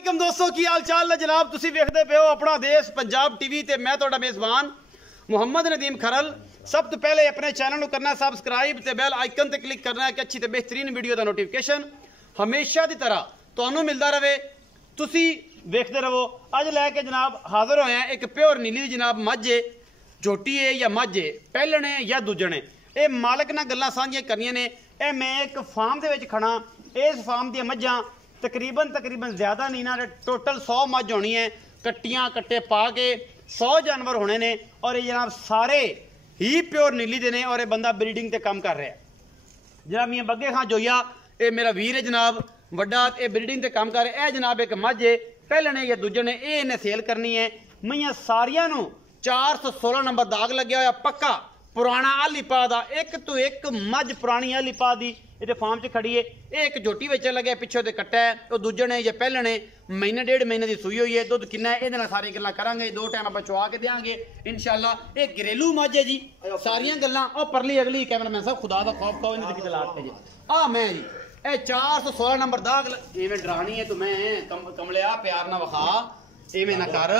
वालेकुम दोस्तों की हाल चाल है जनाब। तुसी वेखदे पे हो अपना देश पंजाब टीवी ते मैं तुहाडा मेज़बान मुहम्मद नदीम खरल। सब तो पहले अपने चैनल को करना सबसक्राइब ते बेल आइकन ते क्लिक करना है कि अच्छी ते बेहतरीन वीडियो का नोटिफिकेशन हमेशा की तरह तुहानू मिलता रहे। तुसी वेखते रहो। अज लैके जनाब हाजिर होए हैं एक प्योर नीली जनाब मझ है, झोटी है या मझ है, पहलने या दूजने। ये मालक नाल गल्लां साझियां करनियां ने। ये मैं एक फार्म दे विच खड़ा। इस फार्म दी मझां तकरीबन ज़्यादा नहीं ना, टोटल 100 मझ होनी है। कट्टियां कट्टे पा के 100 जानवर होने ने और ये जनाब सारे ही प्योर नीली दे ने और ये बंदा ब्रीडिंग ते काम कर रहा है। जनाब मियां बग्गे खां जोया ये मेरा वीर है जनाब वड्डा, ये ब्रीडिंग ते काम कर रहा है। जनाब एक मझ है, पहलने या दूजने, ये इन्हें सेल करनी है। मियां सारियां नू 416 नंबर दाग लग्या होया पक्का पुराना आलीपा दा। एक तो एक मझ पुरानी आलीपा दी ये फार्म च खड़ी है। ये एक झोटी बेचन लगे, पिछों ते कट्टा है, वो दूजने या पहलने महीने डेढ़ महीने की सूई हुई है। दुध कितना है ये सारी गल्लां करांगे, 2 टाइम आप चुआ के देंगे इंशाल्लाह। ये घरेलू मझ है जी, सारियां गल्लां। और परली अगली कैमरामैन साहब खुदा दा खौफ खाओ इन्हें किते लाते जी। आ मैं जी ए 416 नंबर दाग इवें डरानी है तो मैं कमलिया प्यार ना वखा इवें ना कर।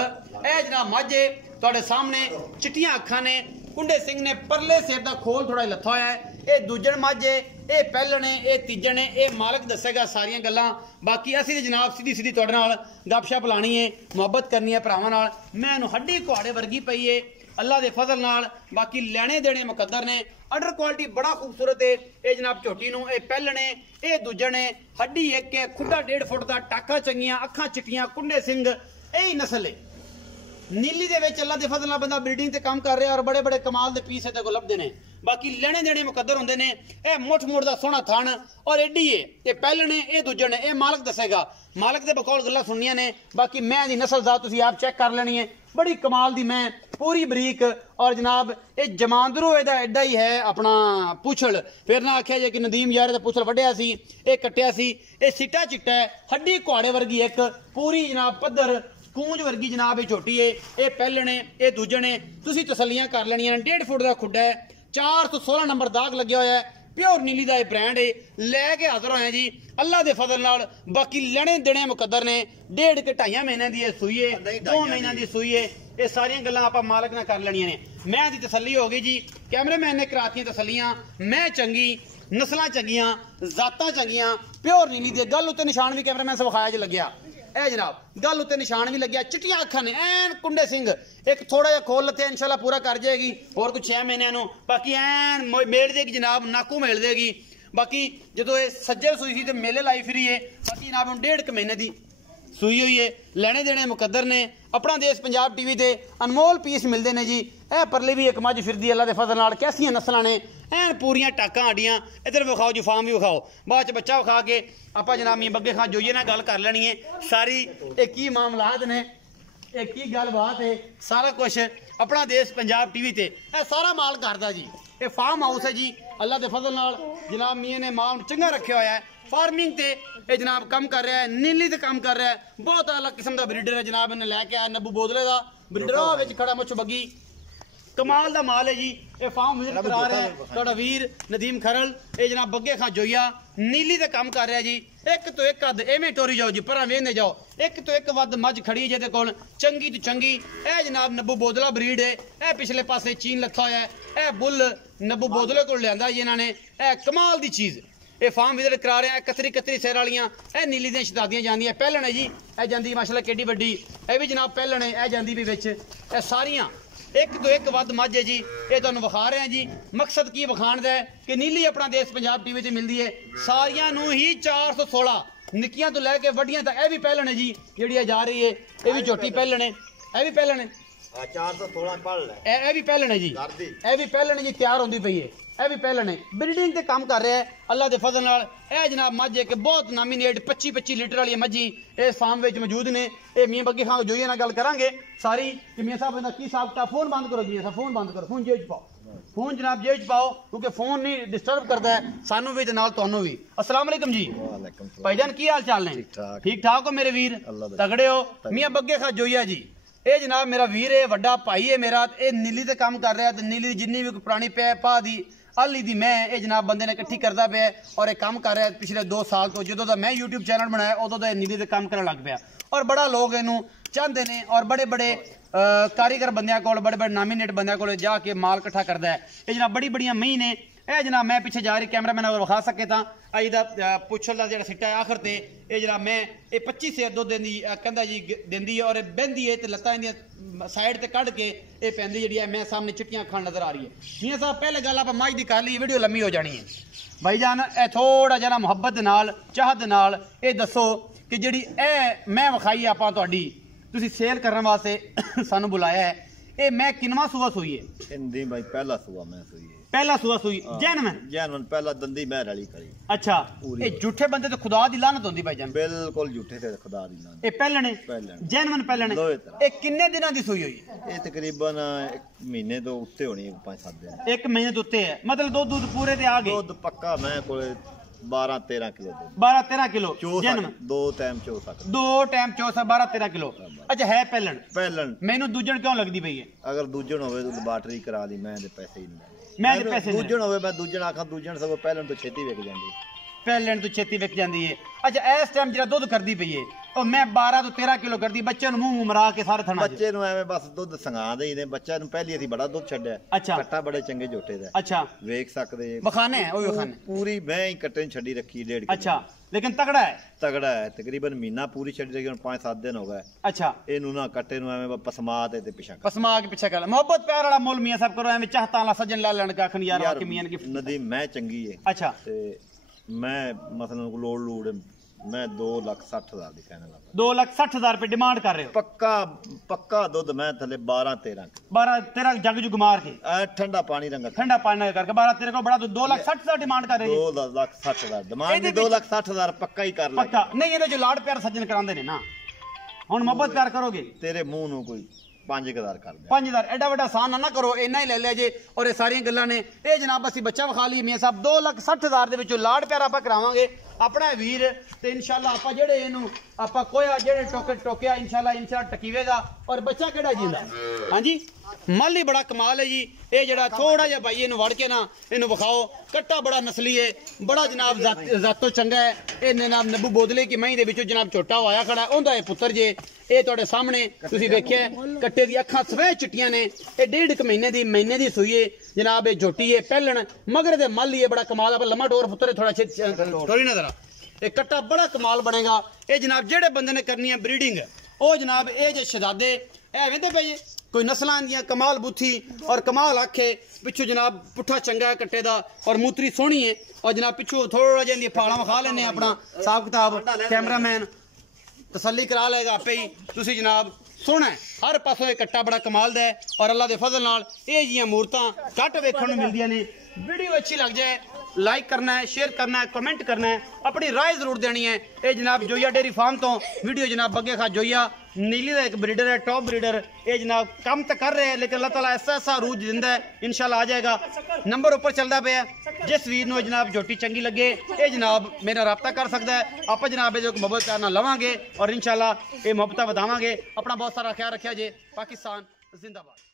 ए जनाब मझ है तुहाडे सामने, चिट्टियां अखां ने, कुंडे सिंह ने, परले सिर दा खोल थोड़ा लथा होया है। ये दूजन मझ है, ये पहलने, ये तीजने, ये मालक दसेगा सारियां गल्लां। बाकी असीं ते जनाब सीधी सीधी तुहाडे नाल गपशप लानी है, मुहब्बत करनी है भरावां नाल। मैं इहनूं हड्डी कुहाड़े वर्गी पई है अल्लाह दे फजल नाल। बाकी लेने देने मुकद्दर ने, अंडर क्वालिटी बड़ा खूबसूरत है। ये जनाब झोटी नूं, ये पहलने, ये दूजने, हड्डी एक है, खुड्डा 1.5 फुट दा, टाका चंगियां, अखां चिट्टियां, कुंडे सिंह, यही नस्ल है नीली दे विच। अल्लाह दे फजल नाल बंदा ब्रीडिंग ते काम कर रहा है और बड़े बड़े कमाल दे पीस इहदे कोल लभदे ने। बाकी लेने देने मुकद्दर होंदे ने। ए मुठ मुठ दा सोहना थण और एडी है, ये पहलने, ये दूजने, ये मालक दसेगा। मालक दे बकौल गल्लां सुननियां ने। बाकी मैं दी नस्ल दा तुसीं आप चेक कर लेनी है, बड़ी कमाल दी मैं, पूरी बरीक। और जनाब ये जमांदरू एदा एडा ही है अपना पुछल। फिर ना आख्या जे कि नदीम यार पुछल वड्डिया सी, ये कट्टिया सी, ये सिट्टा चिट्टा है, हड्डी कुहाड़े वर्गी एक, पूरी जनाब पद्धर कूंज वर्गी जनाब ये झोटी है। ये पहलने, ये दूजने, तुसीं तसल्लियां कर लेनियां। 1.5 फुट का खुड्डा है, 416 नंबर दाग लग्या होया है। प्योर नीली का ब्रांड है। लैके हाजिर होए जी अल्लाह के फजल नाल। बाकी लेने देने मुकद्दर ने। 1.5 के 2.5 महीने की सूई है, 2 महीनों की सूई है। ये सारियां गल्लां आप मालक ने कर लेनियां ने। मैं दी तसल्ली हो गई जी, कैमरामैन ने करातियां तसल्लियां। मैं चंगी, नस्लां चंगियां, जातां चंगियां, प्योर नीली दे। गल उत्ते निशान भी कैमरामैन से विखाया ज लग्या। ए जनाब गल उत्ते निशान भी लग्या। चिट्टियां अखां ने, ऐन कुंडे सिंह, एक थोड़ा जिहा खोल लत्ते इंशाल्लाह पूरा कर जाएगी और कुछ 6 महीनों नूं। बाकी ऐन मेड़ देगी जनाब, नाकू मेल देगी। बाकी जो ये सज्जे सूई सी तो मेले लाई फिरी है। बाकी जनाब हम 1.5 महीने की सूई हुई है। लेने देने मुकद्दर ने। अपना देश पंजाब टीवी ते अनमोल पीस मिलते हैं जी। ए परली भी एक मझ फिरदी अल्लाह के फजल नाल। कैसियां नस्लां ने, ऐन पूरियां टाकां आडियां। इधर विखाओ जी, फार्म भी विखाओ। बाद च बच्चा विखा के आप जनाब मियां बग्गे खां जोइए ना गल कर लेनी है सारी। एक ही मामलात ने, एक ही गलबात है, सारा कुछ अपना देश पंजाब टीवी ते। सारा माल करदा जी। ये फार्म हाउस है जी अल्लाह के फजल नाल। जनाब मियां ने माल चंगा रखा होया है। फार्मिंग ते ये जनाब काम कर रहा है, नीली ते काम कर रहा है। बहुत अलग किस्म का ब्रीडर है जनाब। इन्हें लैके आया नब्बू बोदले का ब्रीडर खड़ा मुछ बग्गी कमाल का माल है जी। ये फार्म विजिट करा रहा है तुहाडा वीर नदीम खरल। ये जनाब बग्गे खां जोइया नीली ते काम कर रहा है जी। एक तो एक अद एवें टोरी जाओ जी, पर वेंदे जाओ। एक तो एक वध मझ खड़ी है जेदे कोल, चंगी तो चंगी। ए जनाब नब्बू बोदला ब्रीड है। ए पिछले पासे चीन लथा होया है। ए बुल नब्बू बोदले को लियांदा जी इन्होंने। ए कमाल दी चीज़। ये फार्म विजिट करा रहे हैं। कतरी कतरी सिर वालियां ए नीली दी शतादियां जांदियां। पहलण है जी, ए जांदी माशाल्लाह केडी वड्डी। ए भी जनाब पहलण है, ए जांदी भी विच। ए सारियां एक तो एक वध मझ है जी। ये तुहानूं विखा रहे हैं जी। मकसद की विखाण दा है कि नीली अपना देश पंजाब टीवी ते मिलदी है। सारियां नूं ही 416 निक्कियां तो लैके वड्डियां तक। ए भी पहलण है जी जिहड़ी जा रही है। ये भी झोटी पहलण है, ए भी पहलण है। 416 पढ़ ले। ए भी पहलण है जी, ए भी पहलण जी तैयार होंदी पई है। ए भी पहलण है, ब्रीडिंग ते काम कर रहा है अल्लाह के फजल नाल। ए जनाब मझ है कि बहुत नामीनेट 25-25 लीटर वाली मझी इस फार्म में मौजूद ने। ये मियां बग्गे खां जोइए ना गल करांगे सारी कि मियां साहब इहदा की हिसाब किताब। फोन बंद करो मियां साहब, फोन बंद करो, फोन जेब च पाओ, फोन जनाब जेब च पाओ क्योंकि फोन नहीं डिस्टर्ब करता है सानू भी ते नाल तुहानू भी। अस्सलाम वालेकुम जी भाईजान, की हाल चाल ने? ठीक ठाक हो मेरे वीर? तगड़े हो? मियां बग्गे खां जोइया जी ये जनाब मेरा वीर है, वड्डा भाई है मेरा। ये नीली ते काम कर रहा है। नीली जिन्नी भी पुरानी पा दी अली दी मैं ये जनाब बंदे ने इकट्ठी करता पे और एक काम कर रहा है पिछले 2 साल तो। जो मैं यूट्यूब चैनल बनाया उदों नीली ते काम करन लग पाया और बड़ा लोग इनू चाहते हैं और बड़े बड़े कारीगर बंदियां कोल बड़े बड़े नामीनेट बंदियां कोल जाके माल इकट्ठा करता है। ये जनाब बड़ी बड़ियां मही ने ए जनाब मैं पिछे जा रही कैमरा मैन अगर विखा सके तो अजदा पुछल का जो सिट्टा है आखिर से ये जनाब मैं ये 25 सेर दुध देंदी कहता जी देंदी है और बहती है तो लत्तां इंदियां साइड से कढ़ के ये पैंदी जी मैं सामने चिट्टियां खान नजर आ रही है। मियां साहब पहले गल आप मज की कर ली वीडियो लम्मी हो जानी है भाई जान ए थोड़ा जरा मुहब्बत नाल चाहत नाल ये दसो कि जी मैं विखाई आप तुसी सेल करने वास्ते सानू बुलाया है ये मैं किनवा सूआ सूई है हिंदी भाई पहला सूआ मैं सूई है पहला सूआ सूई जैनवन पहला दंदी मैं रली करी। अच्छा ये झूठे बंदे तो खुदा दी लानत होंदी भाई जान बिल्कुल झूठे से खुदा दी लानत ये पहलने जैनवन पहलने ये किन्ने दिनां दी सूई हुई ये तकरीबन 1 महीने तो उत्ते होनी है 5-7 दिन 1 महीने तो उत्ते है मतलब दूध पूरे ते आ गए दूध पक्का मैं कोले 12-13 किलो 12-13 किलो जैनवन 2 टाइम चो सकदा 2 टाइम चो 12-13 किलो। अच्छा है पहलन मैनू दूजन क्यों लगदी पई है अगर दूजन होवे तो लैबोरेटरी करा ली मैं दे पैसे ही नहीं मैं दे पैसे दूजन होवे मैं दूजन आखा दूजन सब पहलन तो छेती विक जांदी पहलन तो छेती विक जांदी है। अच्छा इस टाइम जरा दूध करदी पई है और मैं 12 तो 13 किलो करदी बच्चे नु मुंह मरा के सारे थना बच्चे नु एवें बस दूध संगा दे ने बच्चा नु पहली असी बड़ा दूध छड्या। अच्छा कट्टा बड़े चंगे जोटे दा अच्छा वेख सकदे बखाने है ओ बखाने पूरी मैं ही कट्टे छड्डी रखी 1.5 किलो। अच्छा लेकिन तगड़ा है तकरीबन महीना पूरी छड्डी रखी 5-7 दिन हो गए। अच्छा एनु ना कट्टे नु एवें पसमा ते पसमा के पीछे कर मोहब्बत प्यार वाला मोल मियां साहब करो एवें चाहता वाला सजन ला लेन का खन यार वाकई मियां की नदीम मैं चंगी है। अच्छा ते मैं मसलन लोड़ मैं 2,60,000 दी कहने लगा 2,60,000 रुपए डिमांड कर रहे हो पक्का दूध मैं थले 12-13 जग जुग मार के ठंडा पानी रंगा ठंडा पानी करके 12-13 को बड़ा 2,60,000 डिमांड कर रहे हैं 2,60,000 डिमांड 2,60,000 पक्का ही कर ले पक्का नहीं ये जो लाड़ प्यार सज्जन करांदे ने ना हुन मोहब्बत प्यार करोगे तेरे मुंह नु कोई 5,000 कर दे 5,000 एडा बड़ा आसान ना करो इन्ना ही ले ले जे और ये सारी गल्लां ने ये जनाब असी बच्चा विखा ली मियां साहब 2,60,000 दे विचों लाड़ प्यार आप करावांगे अपना वीर ते इंशाल्लाह आपा जेड़े इनू आपा कोया जेड़े टोकिया इंशाल्लाह टकीवेगा और बच्चा केड़ा जींदा। हां जी मल ही बड़ा कमाल है जी ये जड़ा थोड़ा जिहा भाई इनू वड़ के ना इनू विखाओ कट्टा बड़ा नस्ली है बड़ा जनाब जातो चंगा है ये जनाब नब्बू बोदले की मही दे विचों जनाब छोटा होया खड़ा उंदा ये पुत्र जे ये तुहाडे सामने तुसीं वेखिआ कट्टे दी अखां सफेद चिट्टियां ने ये 1.5 महीने दी सूई है जनाब ये झोटी है पहलन मगर दे मल ही बड़ा कमाल है लम्मा टोर पुत्र थोड़ा थोड़ी नजर ये कट्टा बड़ा कमाल बनेगा। ये जनाब जेड़े बंदे ने करनी है ब्रीडिंग ओ जनाब ये जे शहजादे ए वेंदे पे कोई नस्लां दियां कमाल बुथी और कमाल आखे पिछू जनाब पुट्ठा चंगा कट्टे दा और मूत्री सोहनी है और जनाब पिछू थोड़ा जिहा दी फाड़ा विखा लेने अपना हिसाब किताब कैमरामैन तसल्ली करा लेगा आपे ही तुसी जनाब सोहना है हर पासों ये कट्टा बड़ा कमाल दा है और अल्लाह दे फजल नाल ये जियां मूरतां घट वेखण नूं मिलदियां ने। वीडियो अच्छी लग जाए लाइक करना है शेयर करना है कमेंट करना है अपनी राय जरूर देनी है। ये जनाब जोया डेयरी फार्म तो वीडियो जनाब बग्गे खा जोया नीली का एक ब्रीडर है टॉप ब्रीडर ये जनाब कम तो कर रहे हैं लेकिन अल्लाह ताला ऐसा रूज दिंदा है इंशाल्लाह आ जाएगा। नंबर ऊपर चलता पे जिस वीर नूं जनाब झोटी चंगी लगे ये जनाब मेरा रब्ता कर सकता है आप जनाब जो मोहब्बत करना लवांगे और इंशाल्लाह ये मोहब्बत बतावांगे। अपना बहुत सारा ख्याल रखिया जे। पाकिस्तान जिंदाबाद।